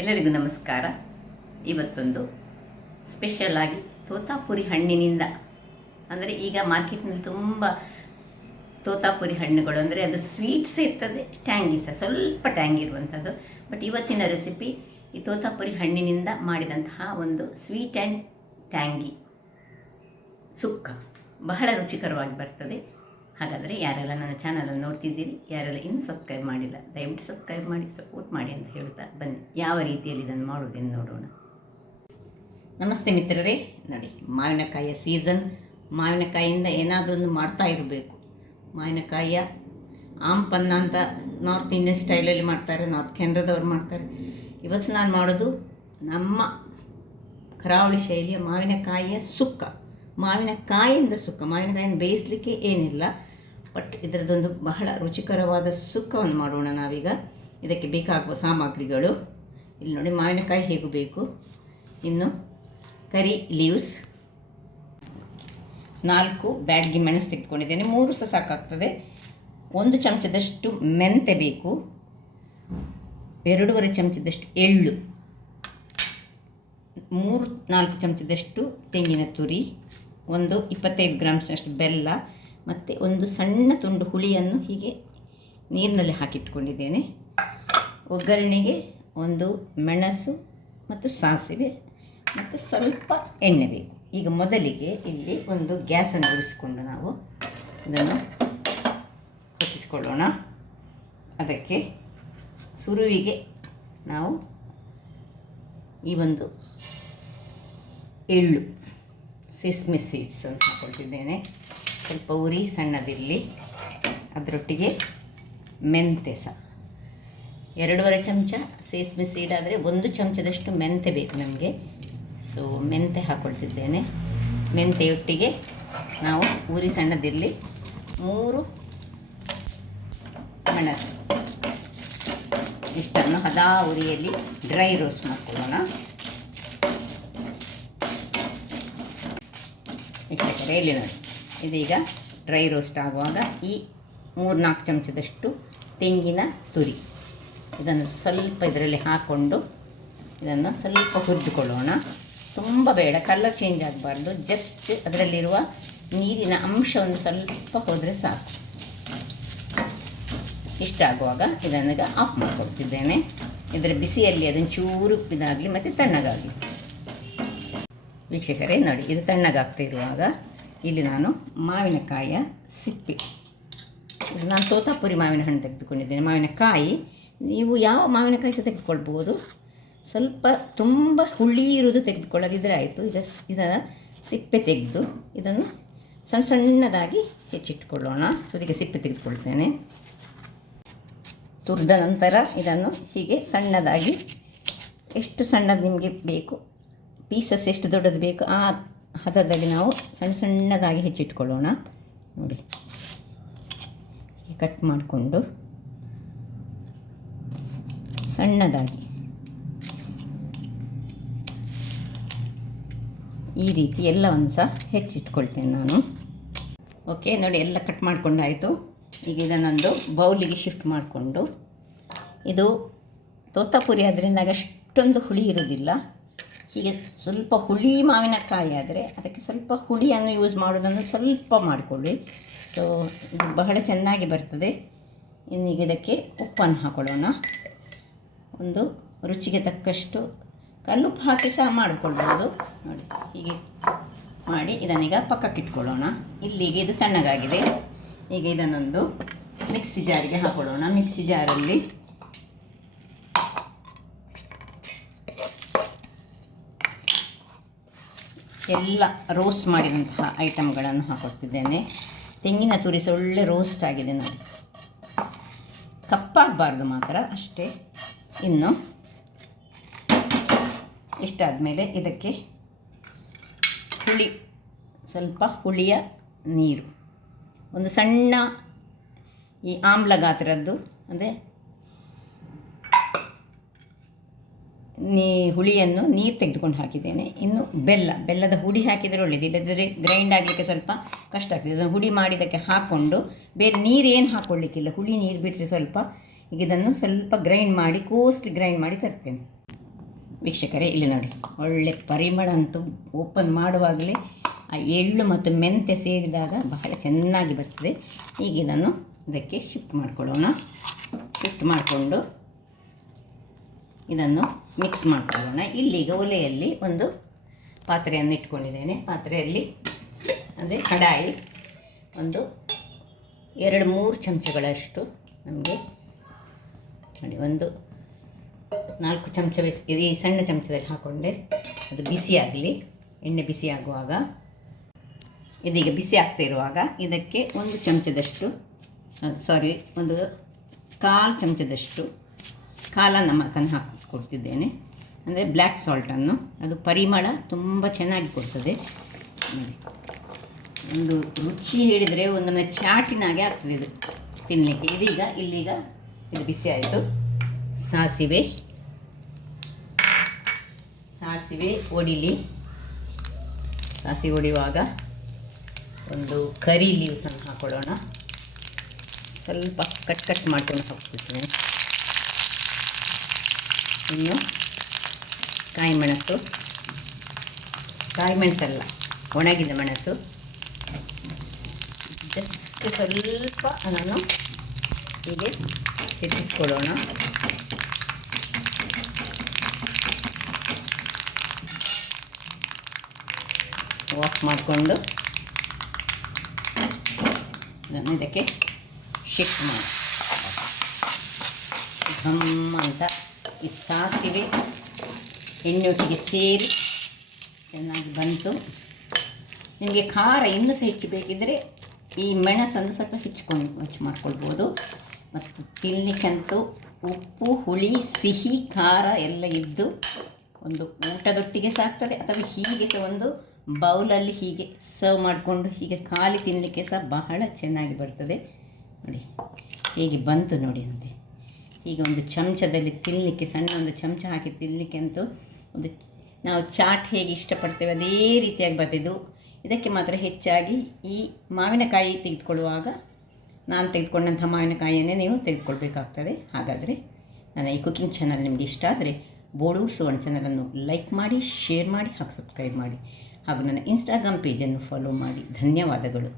ಎಲ್ಲರಿಗೂ ನಮಸ್ಕಾರ. ಇವತ್ತೊಂದು ಸ್ಪೆಷಲ್ ಆಗಿ ತೋತಾಪುರಿ ಹಣ್ಣಿನಿಂದ, ಅಂದರೆ ಈಗ ಮಾರ್ಕೆಟ್ನಲ್ಲಿ ತುಂಬ ತೋತಾಪುರಿ ಹಣ್ಣುಗಳು, ಅಂದರೆ ಅದು ಸ್ವೀಟ್ಸ್ ಇರ್ತದೆ, ಟ್ಯಾಂಗಿ ಸಹ ಸ್ವಲ್ಪ ಟ್ಯಾಂಗಿ ಇರುವಂಥದ್ದು. ಬಟ್ ಇವತ್ತಿನ ರೆಸಿಪಿ ಈ ತೋತಾಪುರಿ ಹಣ್ಣಿನಿಂದ ಮಾಡಿದಂತಹ ಒಂದು ಸ್ವೀಟ್ ಆ್ಯಂಡ್ ಟ್ಯಾಂಗಿ ಸುಕ್ಕ ಬಹಳ ರುಚಿಕರವಾಗಿ ಬರ್ತದೆ. ಹಾಗಾದರೆ ಯಾರೆಲ್ಲ ನನ್ನ ಚಾನಲನ್ನು ನೋಡ್ತಿದ್ದೀರಿ, ಯಾರೆಲ್ಲ ಇನ್ನೂ ಸಬ್ಸ್ಕ್ರೈಬ್ ಮಾಡಿಲ್ಲ, ದಯವಿಟ್ಟು ಸಬ್ಸ್ಕ್ರೈಬ್ ಮಾಡಿ ಸಪೋರ್ಟ್ ಮಾಡಿ ಅಂತ ಹೇಳ್ತಾ ಬನ್ನಿ ಯಾವ ರೀತಿಯಲ್ಲಿ ಇದನ್ನು ಮಾಡೋದನ್ನು ನೋಡೋಣ. ನಮಸ್ತೆ ಮಿತ್ರರೇ. ನೋಡಿ, ಮಾವಿನಕಾಯಿಯ ಸೀಸನ್. ಮಾವಿನಕಾಯಿಯಿಂದ ಏನಾದರೂ ಒಂದು ಮಾಡ್ತಾ ಇರಬೇಕು. ಮಾವಿನಕಾಯಿಯ ಆಂಪನ್ನ ಅಂತ ನಾರ್ತ್ ಇಂಡಿಯನ್ ಸ್ಟೈಲಲ್ಲಿ ಮಾಡ್ತಾರೆ, ನಾರ್ತ್ ಕೆನಡಾದವ್ರು ಮಾಡ್ತಾರೆ. ಇವತ್ತು ನಾನು ಮಾಡೋದು ನಮ್ಮ ಕರಾವಳಿ ಶೈಲಿಯ ಮಾವಿನಕಾಯಿಯ ಸುಕ್ಕ. ಮಾವಿನಕಾಯಿಯಿಂದ ಸುಕ್ಕ. ಮಾವಿನಕಾಯಿಯನ್ನು ಬೇಯಿಸಲಿಕ್ಕೆ ಏನಿಲ್ಲ, ಬಟ್ ಇದರದೊಂದು ಬಹಳ ರುಚಿಕರವಾದ ಸುಕ್ಕವನ್ನು ಮಾಡೋಣ ನಾವೀಗ. ಇದಕ್ಕೆ ಬೇಕಾಗುವ ಸಾಮಗ್ರಿಗಳು ಇಲ್ಲಿ ನೋಡಿ. ಮಾವಿನಕಾಯಿ ಹೇಗೂ ಬೇಕು. ಇನ್ನು ಕರಿ ಲೀವ್ಸ್ 4 ಬ್ಯಾಡ್ಗಿ ಮೆಣಸು ತೆಗೆದುಕೊಂಡಿದ್ದೇನೆ, 3 ಸಹ ಸಾಕಾಗ್ತದೆ. 1 ಚಮಚದಷ್ಟು ಮೆಂತೆ ಬೇಕು, 2.5 ಚಮಚದಷ್ಟು ಎಳ್ಳು, 3-4 ಚಮಚದಷ್ಟು ತೆಂಗಿನ ತುರಿ, 25 ಗ್ರಾಮ್ಸ್ನಷ್ಟು ಬೆಲ್ಲ, ಮತ್ತು 1 ಸಣ್ಣ ತುಂಡು ಹುಳಿಯನ್ನು ಹೀಗೆ ನೀರಿನಲ್ಲಿ ಹಾಕಿಟ್ಕೊಂಡಿದ್ದೇನೆ. ಒಗ್ಗರಣೆಗೆ 1 ಮೆಣಸು ಮತ್ತು ಸಾಸಿವೆ ಮತ್ತು ಸ್ವಲ್ಪ ಎಣ್ಣೆ ಬೇಕು. ಈಗ ಮೊದಲಿಗೆ ಇಲ್ಲಿ ಒಂದು ಗ್ಯಾಸನ್ನು ಉರಿಸಿಕೊಂಡು ನಾವು ಇದನ್ನು ಹೊತ್ತಿಸಿಕೊಳ್ಳೋಣ. ಅದಕ್ಕೆ ಸುರುವಿಗೆ ನಾವು ಈ ಒಂದು ಎಳ್ಳು, ಸೆಸ್ಮಿ ಸೀಡ್ಸ್ ಅಂತ ಹಾಕ್ಕೊಳ್ತಿದ್ದೇನೆ. ಸ್ವಲ್ಪ ಉರಿ ಸಣ್ಣದಿರಲಿ. ಅದರೊಟ್ಟಿಗೆ ಮೆಂತೆ ಸಹ 2.5 ಚಮಚ ಸೇಸ್ಮಿ ಸೀಡ್ ಆದರೆ 1 ಚಮಚದಷ್ಟು ಮೆಂತೆ ಬೇಕು ನಮಗೆ. ಸೊ ಮೆಂತೆ ಹಾಕ್ಕೊಳ್ತಿದ್ದೇನೆ. ಮೆಂತೆಯೊಟ್ಟಿಗೆ ನಾವು ಉರಿ ಸಣ್ಣದಿರಲಿ 3 ಮೆಣಸು, ಇಷ್ಟನ್ನು ಹದಾ ಉರಿಯಲ್ಲಿ ಡ್ರೈ ರೋಸ್ಟ್ ಮಾಡ್ಕೊಳ್ಳೋಣ. ಇಲ್ಲಿ ನೋಡಿ, ಇದೀಗ ಡ್ರೈ ರೋಸ್ಟ್ ಆಗುವಾಗ ಈ 3-4 ಚಮಚದಷ್ಟು ತೆಂಗಿನ ತುರಿ ಇದನ್ನು ಸ್ವಲ್ಪ ಇದರಲ್ಲಿ ಹಾಕ್ಕೊಂಡು ಇದನ್ನು ಸ್ವಲ್ಪ ಹುರಿದುಕೊಳ್ಳೋಣ. ತುಂಬ ಬೇಡ, ಕಲರ್ ಚೇಂಜ್ ಆಗಬಾರ್ದು. ಜಸ್ಟ್ ಅದರಲ್ಲಿರುವ ನೀರಿನ ಅಂಶ ಒಂದು ಸ್ವಲ್ಪ ಹೋದರೆ ಸಾಕು. ಇಷ್ಟ ಆಗುವಾಗ ಇದನ್ನೀಗ ಆಫ್ ಮಾಡಿಕೊಡ್ತಿದ್ದೇನೆ. ಇದರ ಬಿಸಿಯಲ್ಲಿ ಅದನ್ನು ಚೂರು ಇದಾಗಲಿ ಮತ್ತು ತಣ್ಣಗಾಗಲಿ. ವೀಕ್ಷಕರೇ ನೋಡಿ, ಇದು ತಣ್ಣಗಾಗ್ತಾ ಇರುವಾಗ ಇಲ್ಲಿ ನಾನು ಮಾವಿನಕಾಯಿಯ ಸಿಪ್ಪೆ, ಇದು ನಾನು ತೋತಾಪುರಿ ಮಾವಿನ ಹಣ್ಣು ತೆಗೆದುಕೊಂಡಿದ್ದೇನೆ. ಮಾವಿನಕಾಯಿ ನೀವು ಯಾವ ಮಾವಿನಕಾಯಿ ಸಹ ತೆಗೆದುಕೊಳ್ಬೋದು. ಸ್ವಲ್ಪ ತುಂಬ ಹುಳಿ ಇರೋದು ತೆಗೆದುಕೊಳ್ಳೋದಿದ್ರೆ ಆಯಿತು. ಇದರ ಸಿಪ್ಪೆ ತೆಗೆದು ಇದನ್ನು ಸಣ್ಣ ಸಣ್ಣದಾಗಿ ಹೆಚ್ಚಿಟ್ಕೊಳ್ಳೋಣ. ಸೊ ಇದಕ್ಕೆ ಸಿಪ್ಪೆ ತೆಗೆದುಕೊಳ್ತೇನೆ. ತುರಿದ ನಂತರ ಇದನ್ನು ಹೀಗೆ ಸಣ್ಣದಾಗಿ, ಎಷ್ಟು ಸಣ್ಣದು ನಿಮಗೆ ಬೇಕು, ಪೀಸಸ್ ಎಷ್ಟು ದೊಡ್ಡದು ಬೇಕು ಆ ಹದದಲ್ಲಿ ನಾವು ಸಣ್ಣ ಸಣ್ಣದಾಗಿ ಹೆಚ್ಚಿಟ್ಕೊಳ್ಳೋಣ. ನೋಡಿ, ಕಟ್ ಮಾಡಿಕೊಂಡು ಸಣ್ಣದಾಗಿ ಈ ರೀತಿ ಎಲ್ಲವನ್ನು ಸಹ ಹೆಚ್ಚಿಟ್ಕೊಳ್ತೇನೆ ನಾನು. ಓಕೆ ನೋಡಿ, ಎಲ್ಲ ಕಟ್ ಮಾಡಿಕೊಂಡಾಯಿತು. ಈಗ ಇದನ್ನೊಂದು ಬೌಲಿಗೆ ಶಿಫ್ಟ್ ಮಾಡಿಕೊಂಡು, ಇದು ತೋತಾಪುರಿ ಆದ್ದರಿಂದ ಅಷ್ಟೊಂದು ಹುಳಿ ಇರೋದಿಲ್ಲ. ಹೀಗೆ ಸ್ವಲ್ಪ ಹುಳಿ ಮಾವಿನಕಾಯಿ ಆದರೆ ಅದಕ್ಕೆ ಸ್ವಲ್ಪ ಹುಳಿಯನ್ನು ಯೂಸ್ ಮಾಡೋದನ್ನು ಸ್ವಲ್ಪ ಮಾಡಿಕೊಳ್ಳಿ. ಸೊ ಇದು ಬಹಳ ಚೆನ್ನಾಗಿ ಬರ್ತದೆ. ಇನ್ನೀಗ ಇದಕ್ಕೆ ಉಪ್ಪನ್ನು ಹಾಕೊಳ್ಳೋಣ. ಒಂದು ರುಚಿಗೆ ತಕ್ಕಷ್ಟು ಕಲ್ಲುಪ್ಪು ಹಾಕಿ ಸಹ ಮಾಡಿಕೊಳ್ಬೋದು. ನೋಡಿ, ಹೀಗೆ ಮಾಡಿ ಇದನ್ನೀಗ ಪಕ್ಕಕ್ಕಿಟ್ಕೊಳ್ಳೋಣ. ಇಲ್ಲಿಗೆ ಇದು ತಣ್ಣಗಾಗಿದೆ. ಈಗ ಇದನ್ನೊಂದು ಮಿಕ್ಸಿ ಜಾರಿಗೆ ಹಾಕೊಳ್ಳೋಣ. ಮಿಕ್ಸಿ ಜಾರಲ್ಲಿ ಎಲ್ಲ ರೋಸ್ಟ್ ಮಾಡಿದಂತಹ ಐಟಮ್ಗಳನ್ನು ಹಾಕೊಳ್ತಿದ್ದೇನೆ. ತೆಂಗಿನ ತುರಿ ಸಹ ಒಳ್ಳೆ ರೋಸ್ಟ್ ಆಗಿದೆ ನೋಡಿ, ಕಪ್ಪಾಗಬಾರ್ದು ಮಾತ್ರ ಅಷ್ಟೇ. ಇನ್ನು ಇಷ್ಟಾದಮೇಲೆ ಇದಕ್ಕೆ ಹುಳಿ, ಸ್ವಲ್ಪ ಹುಳಿಯ ನೀರು, ಒಂದು ಸಣ್ಣ ಈ ಆಮ್ಲ ಗಾತ್ರದ್ದು, ಅಂದರೆ ಹುಳಿಯನ್ನು ನೀರು ತೆಗೆದುಕೊಂಡು ಹಾಕಿದ್ದೇನೆ. ಇನ್ನು ಬೆಲ್ಲದ ಹುಡಿ ಹಾಕಿದರೆ ಒಳ್ಳೆಯದು, ಇಲ್ಲದಿದ್ದರೆ ಗ್ರೈಂಡ್ ಆಗಲಿಕ್ಕೆ ಸ್ವಲ್ಪ ಕಷ್ಟ ಆಗ್ತದೆ. ಅದನ್ನು ಹುಡಿ ಮಾಡಿದ್ದಕ್ಕೆ ಹಾಕ್ಕೊಂಡು ಬೇರೆ ನೀರೇನು ಹಾಕ್ಕೊಳ್ಳಿಕ್ಕಿಲ್ಲ, ಹುಳಿ ನೀರು ಬಿಟ್ಟರೆ ಸ್ವಲ್ಪ. ಈಗ ಇದನ್ನು ಸ್ವಲ್ಪ ಗ್ರೈಂಡ್ ಮಾಡಿ, ಕೋಸ್ಟ್ ಗ್ರೈಂಡ್ ಮಾಡಿ ತರ್ತೇನೆ. ವೀಕ್ಷಕರೇ ಇಲ್ಲಿ ನೋಡಿ, ಒಳ್ಳೆ ಪರಿಮಳ ಅಂತೂ ಓಪನ್ ಮಾಡುವಾಗಲೇ ಆ ಎಳ್ಳು ಮತ್ತು ಮೆಂತ್ಯ ಸೇರಿದಾಗ ಬಹಳ ಚೆನ್ನಾಗಿ ಬರ್ತದೆ. ಈಗ ಇದನ್ನು ಇದಕ್ಕೆ ಶಿಫ್ಟ್ ಮಾಡಿಕೊಳ್ಳೋಣ. ಶಿಫ್ಟ್ ಮಾಡಿಕೊಂಡು ಇದನ್ನು ಮಿಕ್ಸ್ ಮಾಡಿಕೊಳ್ಳೋಣ. ಇಲ್ಲೀಗ ಒಲೆಯಲ್ಲಿ ಒಂದು ಪಾತ್ರೆಯನ್ನು ಇಟ್ಕೊಂಡಿದ್ದೇನೆ. ಪಾತ್ರೆಯಲ್ಲಿ ಅಂದರೆ ಕಡಾಯಿ ಒಂದು 2-3 ಚಮಚಗಳಷ್ಟು ನಮಗೆ ನೋಡಿ, ಒಂದು 4 ಚಮಚ ಈ ಸಣ್ಣ ಚಮಚದಲ್ಲಿ ಹಾಕ್ಕೊಂಡೆ. ಅದು ಬಿಸಿಯಾಗಲಿ. ಎಣ್ಣೆ ಬಿಸಿ ಆಗುವಾಗ, ಇದೀಗ ಬಿಸಿ ಆಗ್ತಾ ಇರುವಾಗ ಇದಕ್ಕೆ 1 ಚಮಚದಷ್ಟು ಒಂದು 1/4 ಚಮಚದಷ್ಟು ಕಾಲ ನಮಕನ್ನು ಹಾಕಿಕೊಡ್ತಿದ್ದೇನೆ. ಅಂದರೆ ಬ್ಲ್ಯಾಕ್ ಸಾಲ್ಟನ್ನು. ಅದು ಪರಿಮಳ ತುಂಬ ಚೆನ್ನಾಗಿ ಕೊಡ್ತದೆ. ಒಂದು ರುಚಿ ಹೇಳಿದರೆ ಒಂದೊಂದು ಚಾಟಿನಾಗೆ ಆಗ್ತದೆ ಇದು ತಿನ್ನಲಿಕ್ಕೆ. ಇಲ್ಲೀಗ ಇದು ಬಿಸಿ ಆಯಿತು. ಸಾಸಿವೆ ಒಡಿಲಿ. ಸಾಸಿವೆ ಒಡೆಯುವಾಗ ಒಂದು ಕರಿ ಲೀವ್ಸನ್ನು ಹಾಕೊಳ್ಳೋಣ. ಸ್ವಲ್ಪ ಕಟ್ ಮಾಡ್ಕೊಂಡು ಹಾಕ್ತಿದ್ದೇನೆ. ಇನ್ನು ಕಾಯಿಮೆಣಸಲ್ಲ, ಒಣಗಿದ ಮೆಣಸು. ಜಸ್ಟ್ ಸ್ವಲ್ಪ ಅದನ್ನು ಹೀಗೆ ಹೆಚ್ಚಿಸ್ಕೊಳ್ಳೋಣ. ಆಫ್ ಮಾಡಿಕೊಂಡು ಅದನ್ನು ಇದಕ್ಕೆ ಶಿಫ್ಟ್ ಮಾಡಿ ಘಮ್ ಅಂತ ಈ ಸಾಸಿವೆ ಎಣ್ಣೆಯೊಟ್ಟಿಗೆ ಸೇರಿ ಚೆನ್ನಾಗಿ ಬಂತು. ನಿಮಗೆ ಖಾರ ಇನ್ನೂ ಸಹ ಹೆಚ್ಚು ಬೇಕಿದ್ದರೆ ಈ ಮೆಣಸನ್ನು ಸ್ವಲ್ಪ ಹೆಚ್ಚು ಮಾಡ್ಕೊಳ್ಬೋದು. ಮತ್ತು ತಿನ್ನಲಿಕ್ಕಂತೂ ಉಪ್ಪು, ಹುಳಿ, ಸಿಹಿ, ಖಾರ ಎಲ್ಲ ಇದ್ದು ಒಂದು ಊಟದೊಟ್ಟಿಗೆ ಸಹ ಆಗ್ತದೆ, ಅಥವಾ ಹೀಗೆ ಸಹ ಒಂದು ಬೌಲಲ್ಲಿ ಹೀಗೆ ಸರ್ವ್ ಮಾಡಿಕೊಂಡು ಹೀಗೆ ಖಾಲಿ ತಿನ್ನಲಿಕ್ಕೆ ಸಹ ಬಹಳ ಚೆನ್ನಾಗಿ ಬರ್ತದೆ. ನೋಡಿ ಹೇಗೆ ಬಂತು ನೋಡಿ ಅಂತೆ. ಈಗ ಒಂದು ಚಮಚದಲ್ಲಿ ತಿನ್ನಲಿಕ್ಕೆ, ಸಣ್ಣ ಒಂದು ಚಮಚ ಹಾಕಿ ತಿನ್ನಲಿಕ್ಕೆ ಅಂತೂ ಒಂದು ನಾವು ಚಾಟ್ ಹೇಗೆ ಇಷ್ಟಪಡ್ತೇವೆ ಅದೇ ರೀತಿಯಾಗಿ ಬರ್ತಿದ್ದು. ಇದಕ್ಕೆ ಮಾತ್ರ ಹೆಚ್ಚಾಗಿ ಈ ಮಾವಿನಕಾಯಿ ತೆಗೆದುಕೊಳ್ಳುವಾಗ ನಾನು ತೆಗೆದುಕೊಂಡಂಥ ಮಾವಿನಕಾಯಿಯನ್ನೇ ನೀವು ತೆಗೆದುಕೊಳ್ಬೇಕಾಗ್ತದೆ. ಹಾಗಾದರೆ ನನ್ನ ಈ ಕುಕಿಂಗ್ ಚಾನಲ್ ನಿಮಗೆ ಇಷ್ಟ ಆದರೆ ಬೋಳೂರು ಸುವರ್ಣ ಚಾನಲನ್ನು ಲೈಕ್ ಮಾಡಿ, ಶೇರ್ ಮಾಡಿ ಹಾಗೂ ಸಬ್ಸ್ಕ್ರೈಬ್ ಮಾಡಿ. ಹಾಗೂ ನನ್ನ ಇನ್ಸ್ಟಾಗ್ರಾಮ್ ಪೇಜನ್ನು ಫಾಲೋ ಮಾಡಿ. ಧನ್ಯವಾದಗಳು.